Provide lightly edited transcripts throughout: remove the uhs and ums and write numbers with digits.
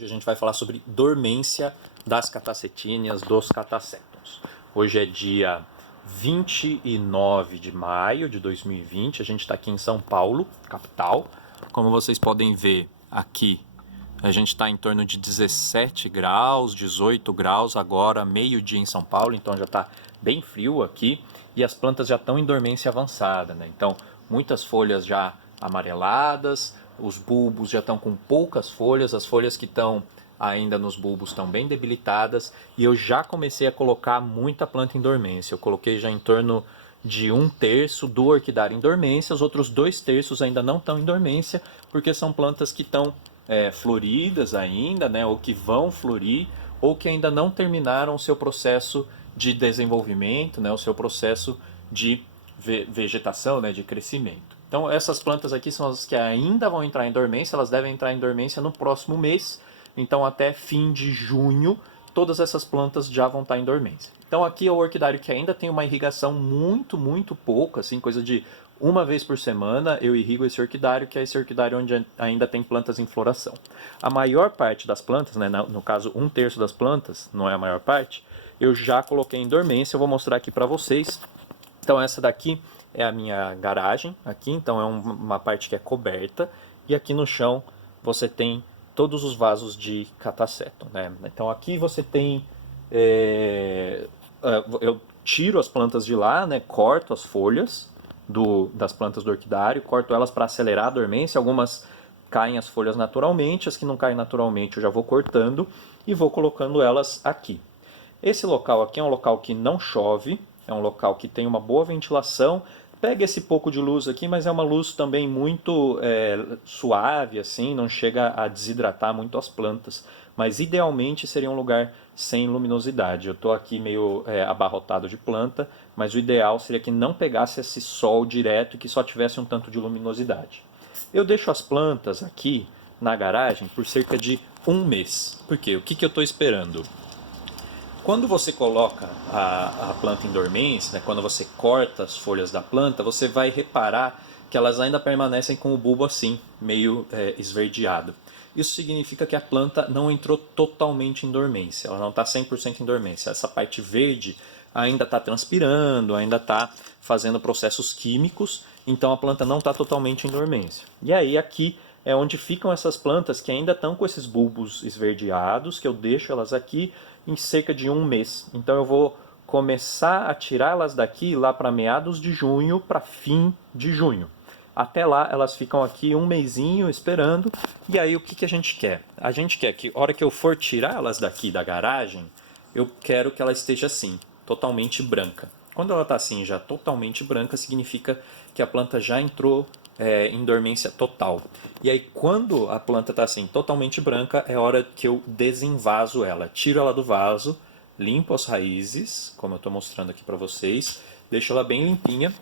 Hoje a gente vai falar sobre dormência das catacetíneas, dos catacétons. Hoje é dia 29 de maio de 2020, a gente está aqui em São Paulo, capital. Como vocês podem ver aqui, a gente está em torno de 17 graus, 18 graus agora, meio-dia em São Paulo, então já está bem frio aqui e as plantas já estão em dormência avançada, né? Então, muitas folhas já amareladas, os bulbos já estão com poucas folhas, as folhas que estão ainda nos bulbos estão bem debilitadas e eu já comecei a colocar muita planta em dormência. Eu coloquei já em torno de 1/3 do orquidário em dormência, os outros 2/3 ainda não estão em dormência, porque são plantas que estão floridas ainda, né, ou que vão florir, ou que ainda não terminaram o seu processo de desenvolvimento, né, o seu processo de vegetação, né, de crescimento. Então essas plantas aqui são as que ainda vão entrar em dormência, elas devem entrar em dormência no próximo mês, então até fim de junho todas essas plantas já vão estar em dormência. Então aqui é o orquidário que ainda tem uma irrigação muito pouca, assim, coisa de uma vez por semana eu irrigo esse orquidário, que é esse orquidário onde ainda tem plantas em floração. A maior parte das plantas, né, no caso 1/3 das plantas, não é a maior parte, eu já coloquei em dormência, eu vou mostrar aqui para vocês. Então essa daqui é a minha garagem, aqui, então é uma parte que é coberta, e aqui no chão você tem todos os vasos de cataceton, né? Então aqui você tem, eu tiro as plantas de lá, né? Corto as folhas das plantas do orquidário, corto elas para acelerar a dormência, algumas caem as folhas naturalmente, as que não caem naturalmente eu já vou cortando e vou colocando elas aqui. Esse local aqui é um local que não chove, é um local que tem uma boa ventilação, pega esse pouco de luz aqui, mas é uma luz também muito suave, assim, não chega a desidratar muito as plantas. Mas idealmente seria um lugar sem luminosidade. Eu estou aqui meio abarrotado de planta, mas o ideal seria que não pegasse esse sol direto e que só tivesse um tanto de luminosidade. Eu deixo as plantas aqui na garagem por cerca de um mês. Por quê? O que eu estou esperando? Quando você coloca a planta em dormência, né, quando você corta as folhas da planta, você vai reparar que elas ainda permanecem com o bulbo assim, meio esverdeado. Isso significa que a planta não entrou totalmente em dormência, ela não está 100% em dormência. Essa parte verde ainda está transpirando, ainda está fazendo processos químicos, então a planta não está totalmente em dormência. E aí aqui é onde ficam essas plantas que ainda estão com esses bulbos esverdeados, que eu deixo elas aqui em cerca de um mês. Então eu vou começar a tirá-las daqui lá para meados de junho, para fim de junho. Até lá elas ficam aqui um mesinho esperando. E aí o que a gente quer? A gente quer que a hora que eu for tirá-las daqui da garagem, eu quero que ela esteja assim, totalmente branca. Quando ela está assim já totalmente branca, significa que a planta já entrou em dormência total. E aí quando a planta está assim totalmente branca, é hora que eu desenvaso ela. Tiro ela do vaso, limpo as raízes, como eu estou mostrando aqui para vocês, deixo ela bem limpinha.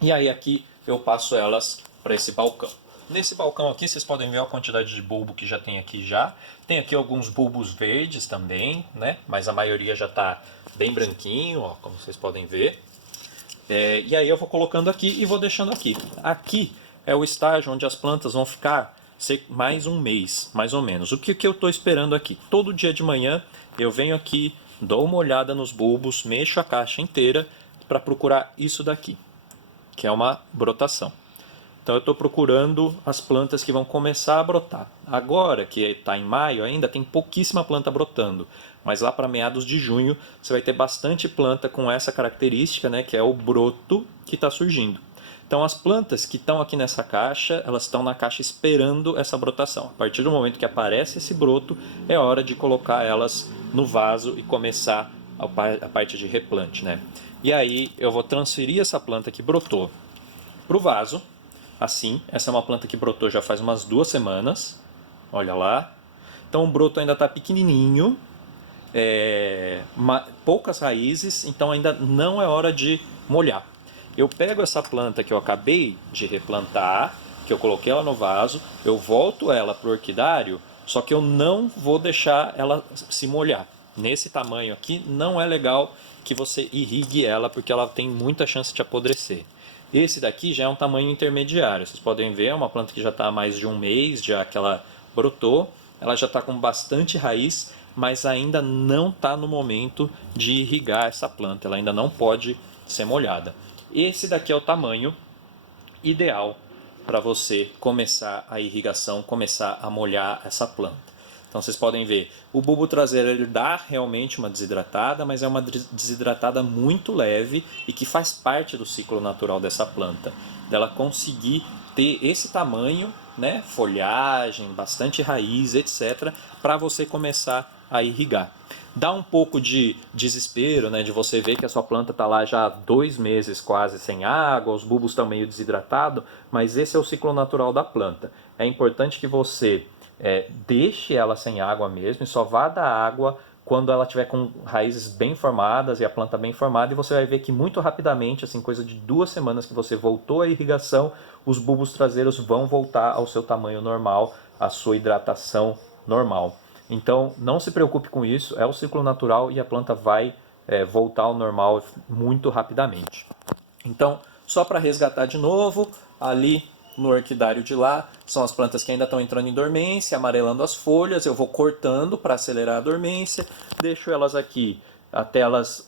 E aí aqui eu passo elas para esse balcão. Nesse balcão aqui vocês podem ver a quantidade de bulbo que já tem aqui já. Tem aqui alguns bulbos verdes também, né? Mas a maioria já está bem branquinho, ó, como vocês podem ver. E aí eu vou colocando aqui e vou deixando aqui. Aqui é o estágio onde as plantas vão ficar mais um mês, mais ou menos. O que eu estou esperando aqui? Todo dia de manhã eu venho aqui, dou uma olhada nos bulbos, mexo a caixa inteira para procurar isso daqui, que é uma brotação. Então eu estou procurando as plantas que vão começar a brotar. Agora que está em maio ainda tem pouquíssima planta brotando, mas lá para meados de junho você vai ter bastante planta com essa característica, né, que é o broto que está surgindo. Então as plantas que estão aqui nessa caixa, elas estão na caixa esperando essa brotação. A partir do momento que aparece esse broto, é hora de colocar elas no vaso e começar a parte de replante, né? E aí eu vou transferir essa planta que brotou para o vaso. Assim, essa é uma planta que brotou já faz umas 2 semanas. Olha lá. Então o broto ainda está pequenininho, poucas raízes, então ainda não é hora de molhar. Eu pego essa planta que eu acabei de replantar, que eu coloquei ela no vaso, eu volto ela para o orquidário, só que eu não vou deixar ela se molhar. Nesse tamanho aqui não é legal que você irrigue ela, porque ela tem muita chance de apodrecer. Esse daqui já é um tamanho intermediário, vocês podem ver, é uma planta que já está há mais de um mês, já que ela brotou, ela já está com bastante raiz, mas ainda não está no momento de irrigar essa planta, ela ainda não pode ser molhada. Esse daqui é o tamanho ideal para você começar a irrigação, começar a molhar essa planta. Então vocês podem ver, o bulbo traseiro ele dá realmente uma desidratada, mas é uma desidratada muito leve e que faz parte do ciclo natural dessa planta. Dela conseguir ter esse tamanho, né, folhagem, bastante raiz, etc, para você começar a irrigar. Dá um pouco de desespero, né, de você ver que a sua planta está lá já há 2 meses quase sem água, os bulbos estão meio desidratados, mas esse é o ciclo natural da planta. É importante que você deixe ela sem água mesmo e só vá dar água quando ela tiver com raízes bem formadas e a planta bem formada, e você vai ver que muito rapidamente, assim, coisa de 2 semanas que você voltou à irrigação, os bulbos traseiros vão voltar ao seu tamanho normal, à sua hidratação normal. Então não se preocupe com isso, é o ciclo natural e a planta vai voltar ao normal muito rapidamente. Então, só para resgatar de novo, ali no orquidário de lá, são as plantas que ainda estão entrando em dormência, amarelando as folhas, eu vou cortando para acelerar a dormência, deixo elas aqui até elas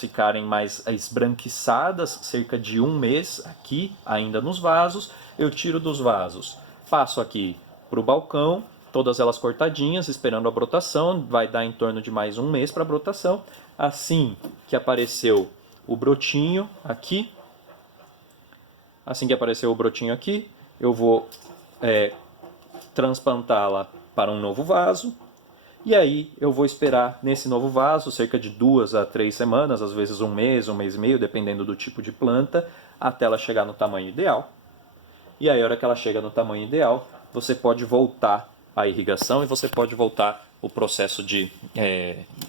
ficarem mais esbranquiçadas, cerca de 1 mês aqui, ainda nos vasos, eu tiro dos vasos, passo aqui para o balcão, todas elas cortadinhas, esperando a brotação, vai dar em torno de mais 1 mês para a brotação, assim que apareceu o brotinho aqui, eu vou transplantá-la para um novo vaso. E aí eu vou esperar nesse novo vaso cerca de 2 a 3 semanas, às vezes 1 mês e meio, dependendo do tipo de planta, até ela chegar no tamanho ideal. E aí, a hora que ela chega no tamanho ideal, você pode voltar à irrigação e você pode voltar o processo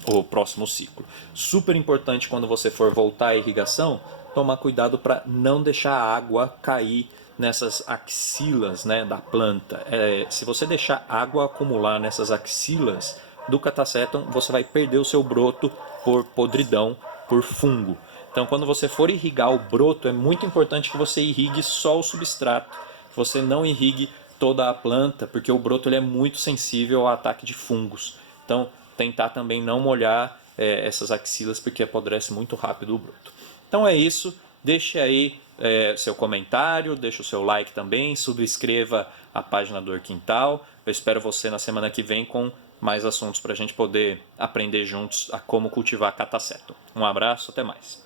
o próximo ciclo. Super importante quando você for voltar à irrigação, tomar cuidado para não deixar a água cair nessas axilas, né, da planta. Se você deixar água acumular nessas axilas do Catasetum, você vai perder o seu broto por podridão, por fungo. Então, quando você for irrigar o broto, é muito importante que você irrigue só o substrato, que você não irrigue toda a planta, porque o broto ele é muito sensível ao ataque de fungos. Então, tentar também não molhar essas axilas, porque apodrece muito rápido o broto. Então é isso, deixe aí seu comentário, deixe o seu like também, subscreva a página do Orquintal. Eu espero você na semana que vem com mais assuntos para a gente poder aprender juntos a como cultivar Catasetum. Um abraço, até mais.